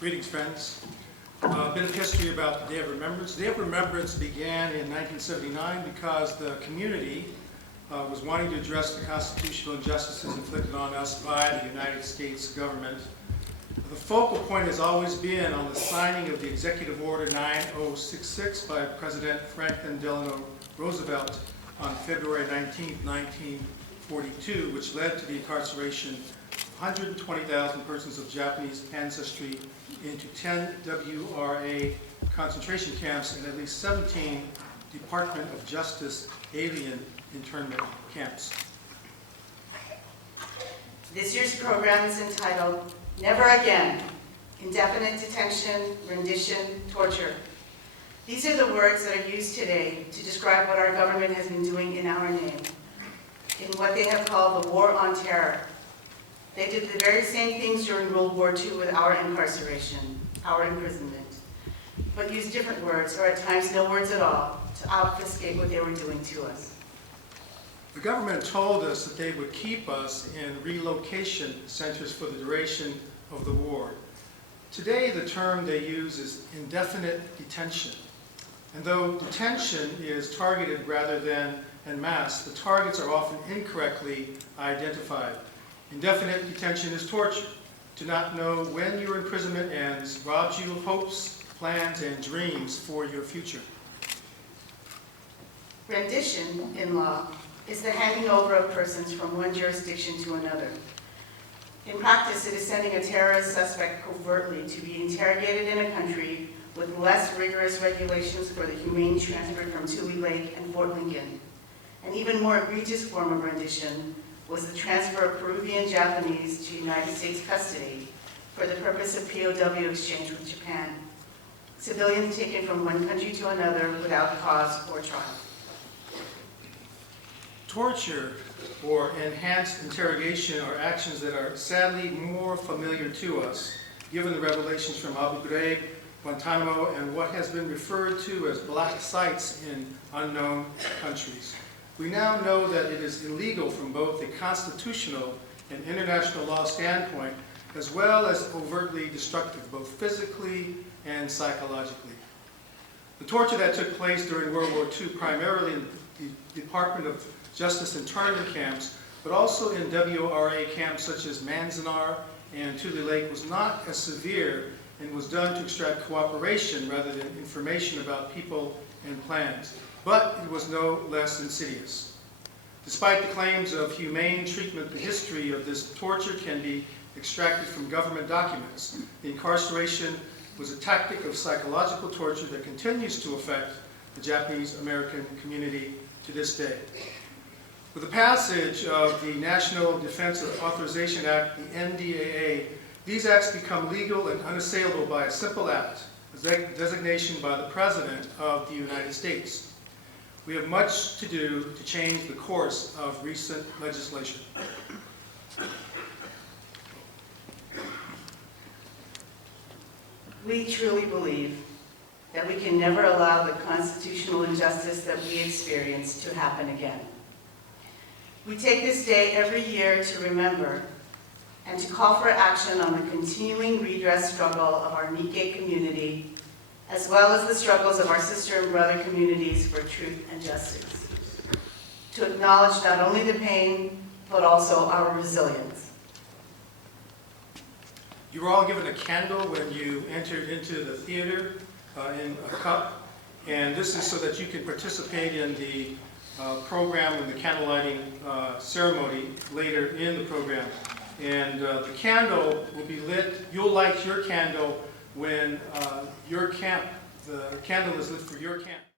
Greetings, friends. A bit of history about the Day of Remembrance. The Day of Remembrance began in 1979 because the community was wanting to address the constitutional injustices inflicted on us by the United States government. The focal point has always been on the signing of the Executive Order 9066 by President Franklin Delano Roosevelt on February 19, 1942, which led to the incarceration of 120,000 persons of Japanese ancestry into 10 WRA concentration camps and at least 17 Department of Justice alien internment camps. This year's program is entitled Never Again, Indefinite Detention, Rendition, Torture. These are the words that are used today to describe what our government has been doing in our name, in what they have called the War on Terror. They did the very same things during World War II with our incarceration, our imprisonment, but used different words, or at times no words at all, to obfuscate what they were doing to us. The government told us that they would keep us in relocation centers for the duration of the war. Today, the term they use is indefinite detention. And though detention is targeted rather than en masse, the targets are often incorrectly identified. Indefinite detention is torture. To not know when your imprisonment ends robs you of hopes, plans, and dreams for your future. Rendition, in law, is the handing over of persons from one jurisdiction to another. In practice, it is sending a terrorist suspect covertly to be interrogated in a country with less rigorous regulations for the humane transfer from Tule Lake and Fort Lincoln. An even more egregious form of rendition was the transfer of Peruvian Japanese to United States custody for the purpose of POW exchange with Japan. Civilians taken from one country to another without cause or trial. Torture or enhanced interrogation are actions that are sadly more familiar to us, given the revelations from Abu Ghraib, Guantanamo, and what has been referred to as black sites in unknown countries. We now know that it is illegal from both a constitutional and international law standpoint, as well as overtly destructive, both physically and psychologically. The torture that took place during World War II, primarily in the Department of Justice internment camps, but also in WRA camps such as Manzanar and Tule Lake, was not as severe and was done to extract cooperation rather than information about people and plans. But it was no less insidious. Despite the claims of humane treatment, the history of this torture can be extracted from government documents. The incarceration was a tactic of psychological torture that continues to affect the Japanese American community to this day. With the passage of the National Defense Authorization Act, the NDAA, these acts become legal and unassailable by a simple act, a designation by the President of the United States. We have much to do to change the course of recent legislation. We truly believe that we can never allow the constitutional injustice that we experienced to happen again. We take this day every year to remember and to call for action on the continuing redress struggle of our Nikkei community, as well as the struggles of our sister and brother communities for truth and justice. To acknowledge not only the pain, but also our resilience. You were all given a candle when you entered into the theater in a cup, and this is so that you can participate in the program and the candle lighting ceremony later in the program. And the candle will be lit. You'll light your candle when the candle is lit for your camp.